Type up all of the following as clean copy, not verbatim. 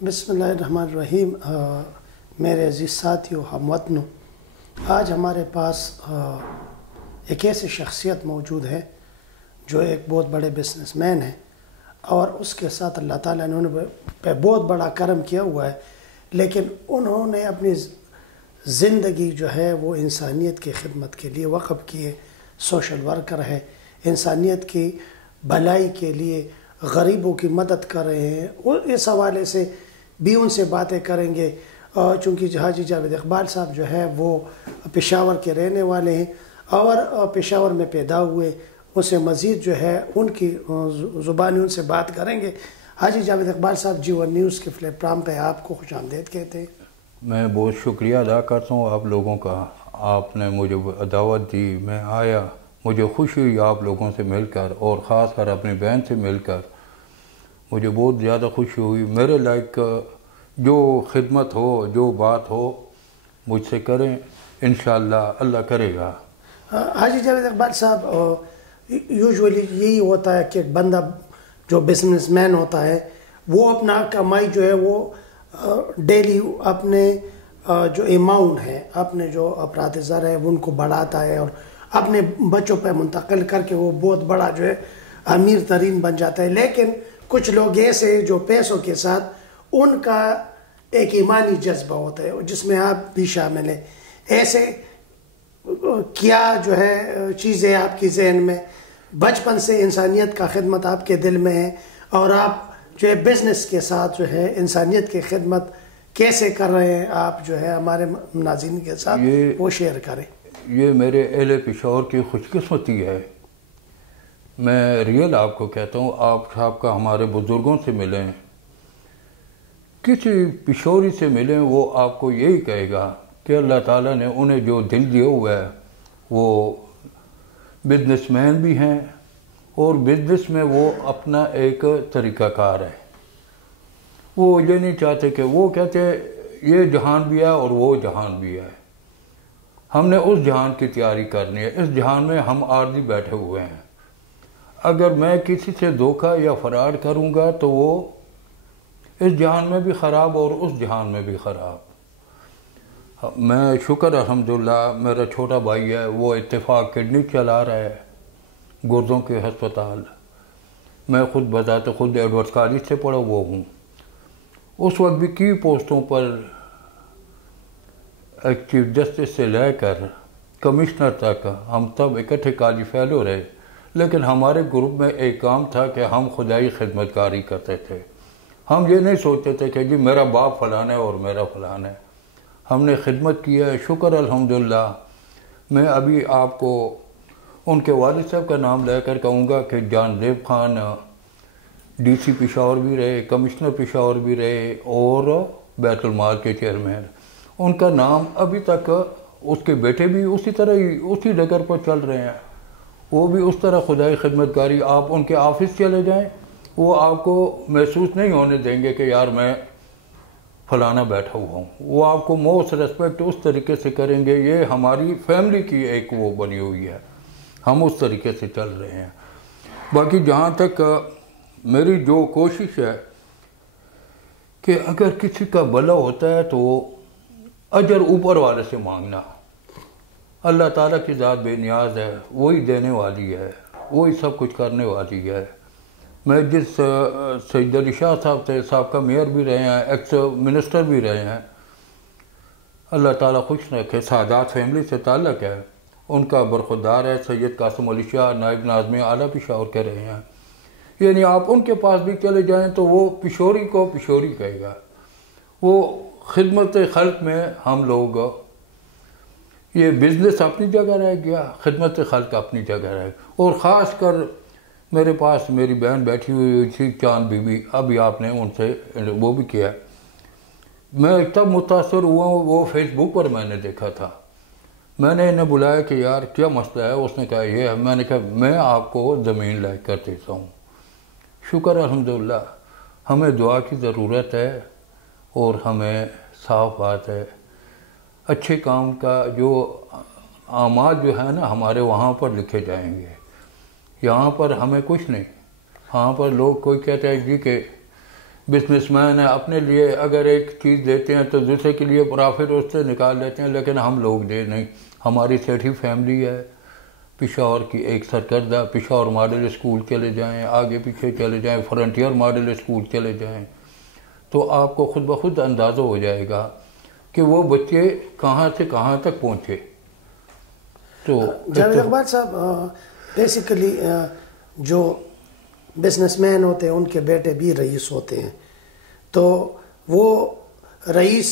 بسم اللہ الرحمن الرحیم۔ میرے عزیز ساتھیو، ہم وطنوں، آج ہمارے پاس ایک ایسی شخصیت موجود ہے جو ایک بہت بڑے بزنس مین ہیں، اور اس کے ساتھ اللہ تعالیٰ نے انہوں پہ بہت بڑا کرم کیا ہوا ہے، لیکن انہوں نے اپنی زندگی جو ہے وہ انسانیت کی خدمت کے لیے وقف کیے۔ سوشل ورکر ہے، انسانیت کی بھلائی کے لیے غریبوں کی مدد کر رہے ہیں، اور اس حوالے سے بھی ان سے باتیں کریں گے، چونکہ حاجی جاوید اقبال صاحب جو ہے وہ پشاور کے رہنے والے ہیں اور پشاور میں پیدا ہوئے۔ اسے مزید جو ہے ان کی زبانی ان سے بات کریں گے۔ حاجی جاوید اقبال صاحب، جی ون نیوز کے پلیٹ فارم پہ آپ کو خوش آمدید کہتے ہیں۔ میں بہت شکریہ ادا کرتا ہوں آپ لوگوں کا، آپ نے مجھے دعوت دی، میں آیا، مجھے خوشی ہوئی آپ لوگوں سے مل کر، اور خاص کر اپنی بہن سے مل کر مجھے بہت زیادہ خوشی ہوئی۔ میرے لائق جو خدمت ہو، جو بات ہو، مجھ سے کریں، انشاءاللہ اللہ کرے گا۔ حاجی جاوید اقبال صاحب، یوزولی یہی ہوتا ہے کہ ایک بندہ جو بزنس مین ہوتا ہے وہ اپنا کمائی جو ہے وہ ڈیلی اپنے جو اماؤنٹ ہے، اپنے جو افراد زر ہے ان کو بڑھاتا ہے اور اپنے بچوں پہ منتقل کر کے وہ بہت بڑا جو ہے امیر ترین بن جاتا ہے۔ لیکن کچھ لوگ ایسے جو پیسوں کے ساتھ ان کا ایک ایمانی جذبہ ہوتا ہے جس میں آپ بھی شامل ہیں۔ ایسے کیا جو ہے چیزیں آپ کی ذہن میں بچپن سے انسانیت کا خدمت آپ کے دل میں ہے، اور آپ جو ہے بزنس کے ساتھ جو ہے انسانیت کی خدمت کیسے کر رہے ہیں، آپ جو ہے ہمارے ناظرین کے ساتھ وہ شیئر کریں۔ یہ میرے اہل پشاور کی خوش قسمتی ہے۔ میں ریئل آپ کو کہتا ہوں، آپ صاحب کا ہمارے بزرگوں سے ملیں، کسی پشوری سے ملیں، وہ آپ کو یہی کہے گا کہ اللہ تعالیٰ نے انہیں جو دل دیا ہوا ہے، وہ بزنس مین بھی ہیں، اور بزنس میں وہ اپنا ایک طریقہ کار ہے۔ وہ یہ نہیں چاہتے کہ وہ کہتے یہ جہان بھی ہے اور وہ جہان بھی ہے، ہم نے اس جہان کی تیاری کرنی ہے، اس جہان میں ہم عارضی بیٹھے ہوئے ہیں۔ اگر میں کسی سے دھوکہ یا فراڈ کروں گا تو وہ اس جہان میں بھی خراب اور اس جہان میں بھی خراب۔ میں شکر الحمدللہ، میرا چھوٹا بھائی ہے، وہ اتفاق کڈنی چلا رہا ہے، گردوں کے ہسپتال۔ میں خود بذات خود ایڈورڈ کالج سے پڑھا ہوا ہوں، اس وقت بھی کی پوسٹوں پر ایک چیف جسٹس سے لے کر کمشنر تک ہم تب اکٹھے کالج فیلو رہے، لیکن ہمارے گروپ میں ایک کام تھا کہ ہم خدائی خدمت کاری کرتے تھے۔ ہم یہ نہیں سوچتے تھے کہ جی میرا باپ فلانا ہے اور میرا فلانا ہے، ہم نے خدمت کی ہے، شکر الحمدللہ۔ میں ابھی آپ کو ان کے والد صاحب کا نام لے کر کہوں گا کہ جان زیب خان ڈی سی پشاور بھی رہے، کمشنر پشاور بھی رہے، اور بیت المال کے چیئرمین۔ ان کا نام ابھی تک، اس کے بیٹے بھی اسی طرح ہی اسی ڈگر پر چل رہے ہیں، وہ بھی اس طرح خدائی خدمت کاری۔ آپ ان کے آفس چلے جائیں، وہ آپ کو محسوس نہیں ہونے دیں گے کہ یار میں فلانا بیٹھا ہوا ہوں، وہ آپ کو موسٹ ریسپیکٹ اس طریقے سے کریں گے۔ یہ ہماری فیملی کی ایک وہ بنی ہوئی ہے، ہم اس طریقے سے چل رہے ہیں۔ باقی جہاں تک میری جو کوشش ہے کہ اگر کسی کا بھلا ہوتا ہے تو اجر اوپر والے سے مانگنا۔ اللہ تعالیٰ کی ذات بے نیاز ہے، وہی دینے والی ہے، وہی سب کچھ کرنے والی ہے۔ میں جس سید علی شاہ صاحب تھے، سابقہ میئر بھی رہے ہیں، ایکس منسٹر بھی رہے ہیں، اللہ تعالیٰ خوش رکھے، سعادات فیملی سے تعلق ہے، ان کا برخوردار ہے۔ سید قاسم علی شاہ نائب ناظم اعلیٰ پشاور کے رہے ہیں، یعنی آپ ان کے پاس بھی چلے جائیں تو وہ پشوری کو پشوری کہے گا۔ وہ خدمت خلق میں ہم لوگ، یہ بزنس اپنی جگہ رہ گیا، خدمت خلق اپنی جگہ رہ گیا، اور خاص کر میرے پاس میری بہن بیٹھی ہوئی تھی چاند بی بی، ابھی آپ نے ان سے وہ بھی کیا۔ میں تب متاثر ہوا، وہ فیس بک پر میں نے دیکھا تھا، میں نے انہیں بلایا کہ یار کیا مسئلہ ہے، اس نے کہا یہ ہے، میں نے کہا میں آپ کو زمین لے کر دیتا ہوں۔ شکر الحمدللہ، ہمیں دعا کی ضرورت ہے، اور ہمیں صاف بات ہے اچھے کام کا جو اعمال جو ہے نا ہمارے وہاں پر لکھے جائیں گے، یہاں پر ہمیں کچھ نہیں۔ ہاں پر لوگ کوئی کہتا ہے جی کہ بزنس مین ہے، اپنے لیے اگر ایک چیز دیتے ہیں تو دوسرے کے لیے پرافٹ اس سے نکال لیتے ہیں، لیکن ہم لوگ دے نہیں. ہماری سیٹھی فیملی ہے پشاور کی، ایک سرکردہ. پشاور ماڈل اسکول چلے جائیں، آگے پیچھے چلے جائیں، فرنٹیئر ماڈل اسکول چلے جائیں، تو آپ کو خود بخود اندازہ ہو جائے گا کہ وہ بچے کہاں سے کہاں تک پہنچے. تو جاوید اقبال صاحب، بیسیکلی جو بزنس مین ہوتے ہیں ان کے بیٹے بھی رئیس ہوتے ہیں، تو وہ رئیس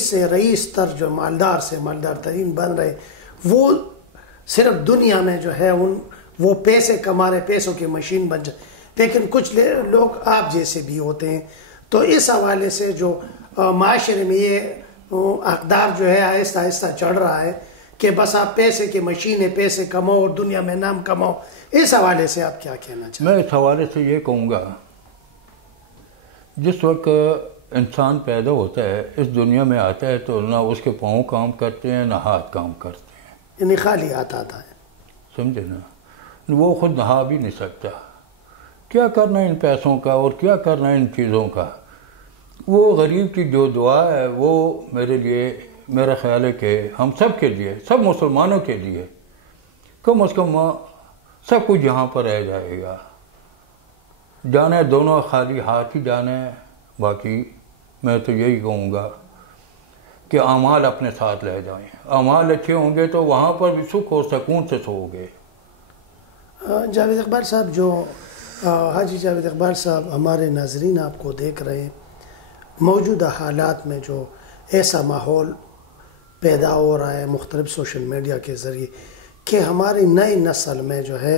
سے رئیس تر جو مالدار سے مالدار ترین بن رہے، وہ صرف دنیا میں جو ہے وہ پیسے کما رہے، پیسوں کی مشین بن جائے. لیکن کچھ لوگ آپ جیسے بھی ہوتے ہیں، تو اس حوالے سے جو معاشرے میں یہ اقدار جو ہے آہستہ آہستہ چڑھ رہا ہے کہ بس آپ پیسے کی مشین ہے، پیسے کماؤ اور دنیا میں نام کماؤ، اس حوالے سے آپ کیا کہنا چاہتے ہیں؟ میں اس حوالے سے یہ کہوں گا، جس وقت انسان پیدا ہوتا ہے، اس دنیا میں آتا ہے، تو نہ اس کے پاؤں کام کرتے ہیں نہ ہاتھ کام کرتے ہیں، یعنی خالی ہاتھ آتا ہے. سمجھے نا؟ وہ خود نہا بھی نہیں سکتا. کیا کرنا ان پیسوں کا اور کیا کرنا ان چیزوں کا؟ وہ غریب کی جو دعا ہے وہ میرے لیے، میرا خیال ہے کہ ہم سب کے لیے، سب مسلمانوں کے لیے کم از کم سب کچھ یہاں پر رہ جائے گا. جانا ہے دونوں خالی ہاتھ ہی جانا ہے. باقی میں تو یہی کہوں گا کہ اعمال اپنے ساتھ لے جائیں. اعمال اچھے ہوں گے تو وہاں پر بھی سکھ اور سکون سے سو گے. جاوید اقبال صاحب، جو حاجی جاوید اقبال صاحب، ہمارے ناظرین آپ کو دیکھ رہے ہیں، موجودہ حالات میں جو ایسا ماحول پیدا ہو رہا ہے مختلف سوشل میڈیا کے ذریعے کہ ہماری نئی نسل میں جو ہے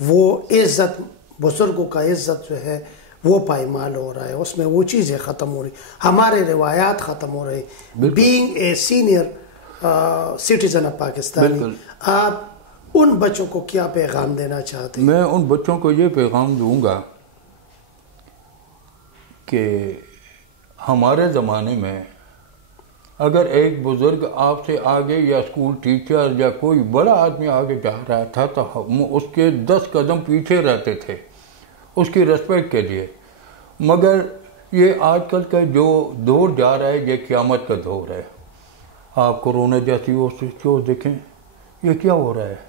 وہ عزت، بزرگوں کا عزت جو ہے وہ پائمال ہو رہا ہے، اس میں وہ چیزیں ختم ہو رہی، ہمارے روایات ختم ہو رہی. Being a senior citizen of Pakistan, آپ ان بچوں کو کیا پیغام دینا چاہتے ہیں؟ میں ان بچوں کو یہ پیغام دوں گا کہ ہمارے زمانے میں اگر ایک بزرگ آپ سے آگے، یا اسکول ٹیچر یا کوئی بڑا آدمی آگے جا رہا تھا، تو ہم اس کے 10 قدم پیچھے رہتے تھے اس کی ریسپیکٹ کے لیے. مگر یہ آج کل کا جو دور جا رہا ہے یہ قیامت کا دور ہے. آپ کورونا جیسی چیز دیکھیں، یہ کیا ہو رہا ہے؟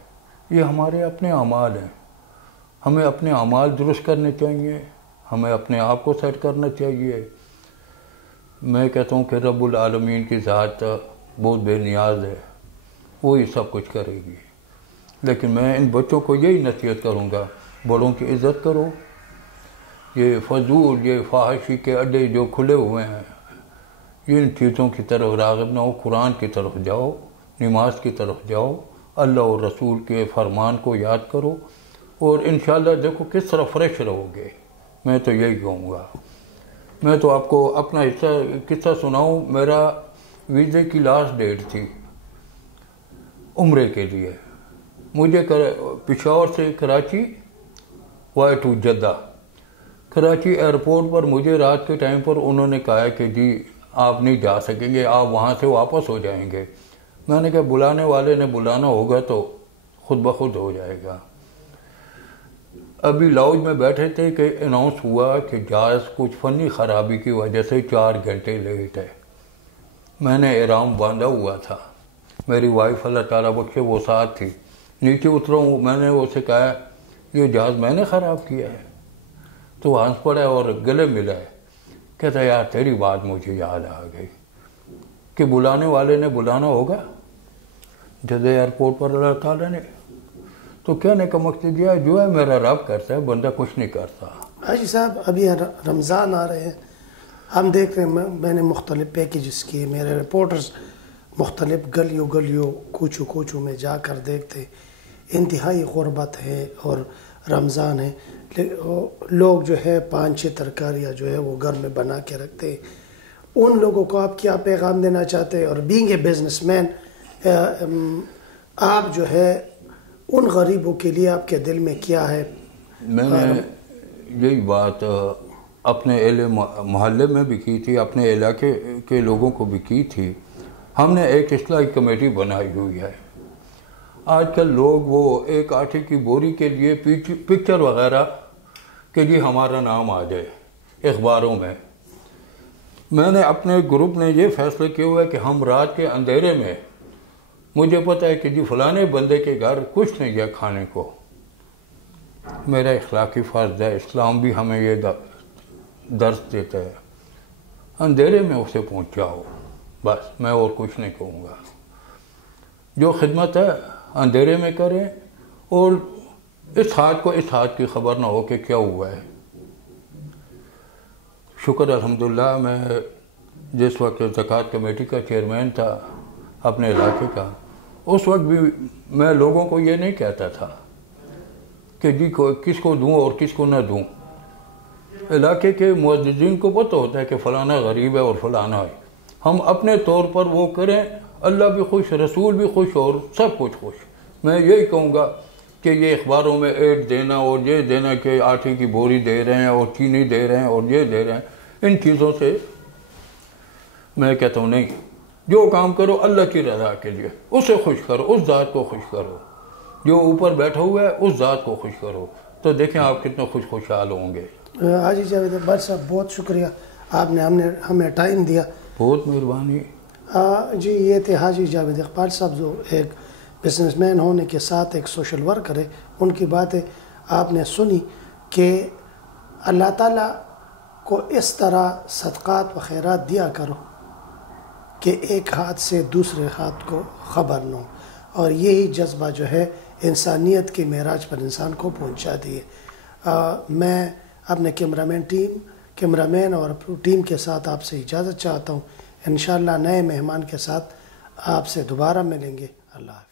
یہ ہمارے اپنے اعمال ہیں. ہمیں اپنے اعمال درست کرنے چاہیے، ہمیں اپنے آپ کو سیٹ کرنا چاہیے. میں کہتا ہوں کہ رب العالمین کی ذات بہت بے نیاز ہے، وہی سب کچھ کرے گی. لیکن میں ان بچوں کو یہی نصیحت کروں گا، بڑوں کی عزت کرو. یہ فضول، یہ فحاشی کے اڈے جو کھلے ہوئے ہیں، ان چیزوں کی طرف راغب نہ ہو. قرآن کی طرف جاؤ، نماز کی طرف جاؤ، اللہ اور رسول کے فرمان کو یاد کرو، اور انشاءاللہ دیکھو کس طرح فریش رہو گے. میں تو یہی کہوں گا. میں تو آپ کو اپنا قصہ سناؤں. میرا ویزے کی لاسٹ ڈیٹ تھی عمرے کے لیے. مجھے پشاور سے Karachi via to Jeddah, Karachi airport پر مجھے رات کے ٹائم پر انہوں نے کہا کہ جی آپ نہیں جا سکیں گے، آپ وہاں سے واپس ہو جائیں گے. میں نے کہا بلانے والے نے بلانا ہوگا تو خود بخود ہو جائے گا. ابھی لاؤنج میں بیٹھے تھے کہ اناؤنس ہوا کہ جہاز کچھ فنی خرابی کی وجہ سے 4 گھنٹے لیٹ ہے. میں نے احرام باندھا ہوا تھا، میری وائف اللہ تعالیٰ بخشے وہ ساتھ تھی. نیچے اترا ہوں، میں نے اسے کہا یہ جہاز میں نے خراب کیا ہے؟ تو ہنس پڑا اور گلے ملا ہے. کہتا یار تیری بات مجھے یاد آ گئی کہ بلانے والے نے بلانا ہوگا. جدہ ایئرپورٹ پر اللہ تعالیٰ نے تو کہنے کا مقصد یہ جو ہے میرا رب کرتا ہے، بندہ کچھ نہیں کرتا. حاجی صاحب، ابھی رمضان آ رہے ہیں، ہم دیکھ رہے ہیں، میں نے مختلف پیکیجز کیے، میرے رپورٹرز مختلف گلیوں کوچوں میں جا کر دیکھتے. انتہائی غربت ہے اور رمضان ہے، لوگ جو ہے 5-6 ترکاریاں جو ہے وہ گھر میں بنا کے رکھتے ہیں. ان لوگوں کو آپ کیا پیغام دینا چاہتے ہیں؟ اور بینگ اے بزنس مین، آپ جو ہے ان غریبوں کے لیے آپ کے دل میں کیا ہے؟ میں نے یہی بات اپنے اہل محلے میں بھی کی تھی، اپنے علاقے کے لوگوں کو بھی کی تھی. ہم نے ایک اصلاحی کمیٹی بنائی ہوئی ہے. آج کل لوگ وہ ایک آٹے کی بوری کے لیے پکچر وغیرہ کہ جی ہمارا نام آ جائے، اخباروں میں نے اپنے گروپ نے یہ فیصلہ کیا ہوا ہے کہ ہم رات کے اندھیرے میں، مجھے پتہ ہے کہ جی فلانے بندے کے گھر کچھ نہیں ہے کھانے کو، میرا اخلاقی فرض ہے، اسلام بھی ہمیں یہ درس دیتا ہے، اندھیرے میں اسے پہنچاؤ، بس میں اور کچھ نہیں کہوں گا۔ جو خدمت ہے اندھیرے میں کریں، اور اس ہاتھ کی خبر نہ ہو کہ کیا ہوا ہے۔ شکر الحمدللہ، میں جس وقت زکوٰۃ کمیٹی کا چیئرمین تھا اپنے علاقے کا، اس وقت بھی میں لوگوں کو یہ نہیں کہتا تھا کہ جی کس کو دوں اور کس کو نہ دوں۔ علاقے کے معززین کو پتہ ہوتا ہے کہ فلانا غریب ہے اور فلانا ہے، ہم اپنے طور پر وہ کریں، اللہ بھی خوش، رسول بھی خوش اور سب کچھ خوش۔ میں یہی کہوں گا کہ یہ اخباروں میں ایڈ دینا اور یہ دینا کہ آٹے کی بوری دے رہے ہیں اور چینی دے رہے ہیں اور یہ دے رہے ہیں، ان چیزوں سے میں کہتا ہوں نہیں، جو کام کرو اللہ کی رضا کے لیے، اسے خوش کرو، اس ذات کو خوش کرو، جو اوپر بیٹھا ہوا ہے اس ذات کو خوش کرو، تو دیکھیں آپ کتنے خوشحال ہوں گے۔ حاجی جاوید اقبال صاحب، بہت شکریہ، آپ نے ہمیں ٹائم دیا، بہت مہربانی۔ جی یہ تھے حاجی جاوید اقبال صاحب، جو ایک بزنس مین ہونے کے ساتھ ایک سوشل ورکر ہے۔ ان کی باتیں آپ نے سنی کہ اللہ تعالیٰ کو اس طرح صدقات و خیرات دیا کرو کہ ایک ہاتھ سے دوسرے ہاتھ کو خبر نہ ہو، اور یہی جذبہ جو ہے انسانیت کے معراج پر انسان کو پہنچا دیے۔ میں اپنے کیمرہ مین اور ٹیم کے ساتھ آپ سے اجازت چاہتا ہوں، انشاءاللہ نئے مہمان کے ساتھ آپ سے دوبارہ ملیں گے۔ اللہ حافظ۔